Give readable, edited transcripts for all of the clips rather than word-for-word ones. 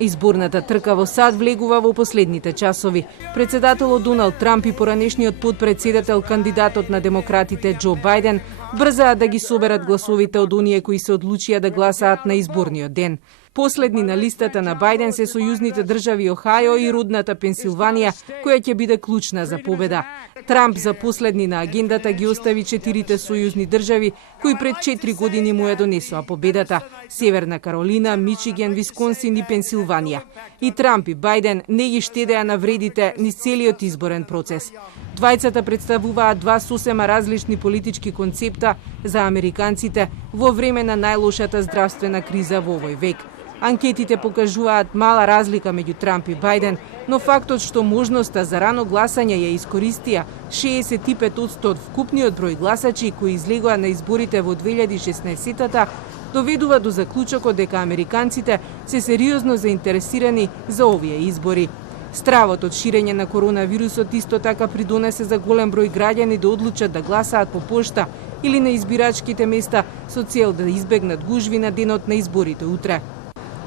Изборната трка во САД влегува во последните часови. Председателот Доналд Трамп и поранешниот подпредседател кандидатот на демократите Џо Бајден брзаат да ги соберат гласовите од оние кои се одлучија да гласаат на изборниот ден. Последни на листата на Бајден се сојузните држави Охајо и родната Пенсилванија, која ќе биде клучна за победа. Трамп за последни на агендата ги остави 4 сојузни држави кои пред 4 години му ја донесоа победата: Северна Каролина, Мичиген, Висконсин и Пенсилванија. И Трамп и Бајден не ги штедеа навредите низ целиот изборен процес. Двајцата представуваат два сосема различни политички концепта за американците во време на најлошата здравствена криза во овој век. Анкетите покажуваат мала разлика меѓу Трамп и Бајден, но фактот што можноста за рано гласање ја искористија 65% од вкупниот број гласачи кои излегоа на изборите во 2016-та доведува до заклучокот дека американците се сериозно заинтересирани за овие избори. Стравот од ширење на коронавирусот исто така придонесе за голем број граѓани да одлучат да гласаат по пошта или на избирачките места со цел да избегнат гужви на денот на изборите утре.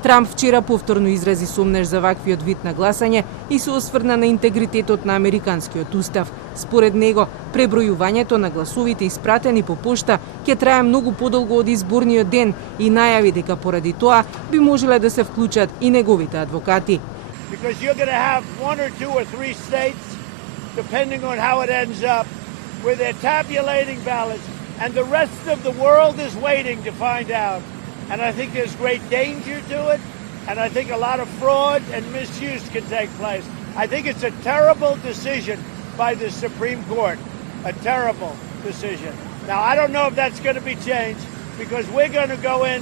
Трамп вчера повторно изрази сомнеж за ваквиот вид на гласање и се осврна на интегритетот на американскиот устав. Според него, пребројувањето на гласовите испратени по пошта ќе трае многу подолго од изборниот ден и најави дека поради тоа би можеле да се вклучат и неговите адвокати. Because you're going to have 1 or 2 or 3 states, depending on how it ends up, where they're tabulating ballots, and the rest of the world is waiting to find out. And I think there's great danger to it, and I think a lot of fraud and misuse can take place. I think it's a terrible decision by the Supreme Court, a terrible decision. Now, I don't know if that's going to be changed, because we're going to go in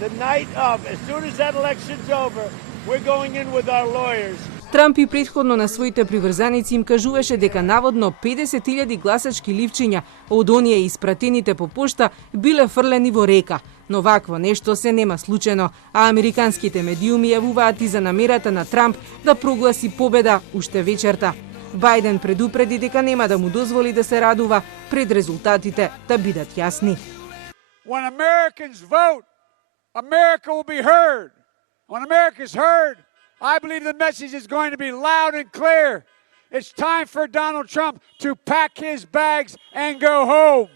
the night of, as soon as that election's over, we're going in with our lawyers. Трамп и претходно на своите приврзаници им кажуваше дека наводно 50.000 гласачки ливчиња од оние испратените по пошта биле фрлени во река. Но вакво нешто се нема случено, а американските медиуми јавуваат и за намерата на Трамп да прогласи победа уште вечерта. Бајден предупреди дека нема да му дозволи да се радува пред резултатите да бидат јасни. When Americans vote, America will be heard. When America's heard, I believe the message is going to be loud and clear. It's time for Donald Trump to pack his bags and go home.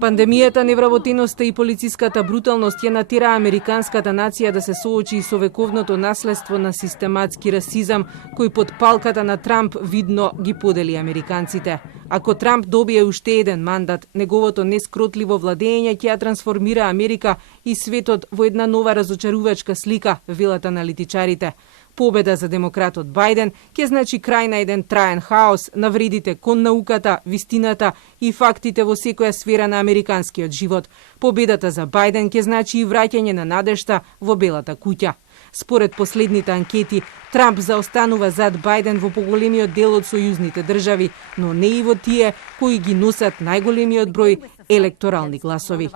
Пандемијата, невработеноста и полициската бруталност ја натера американската нација да се соочи со вековното наследство на систематски расизам, кој под палката на Трамп видно ги подели американците. Ако Трамп добие уште еден мандат, неговото нескротливо владење ќе ја трансформира Америка и светот во една нова разочарувачка слика, велат аналитичарите. Победа за демократот Бајден ќе значи крај на еден траен хаос, навредите кон науката, вистината и фактите во секоја сфера на американскиот живот. Победата за Бајден ќе значи и враќање на надежта во Белата куќа. Според последните анкети, Трамп заостанува зад Бајден во поголемиот дел од сојузните држави, но не и во тие кои ги носат најголемиот број електорални гласови.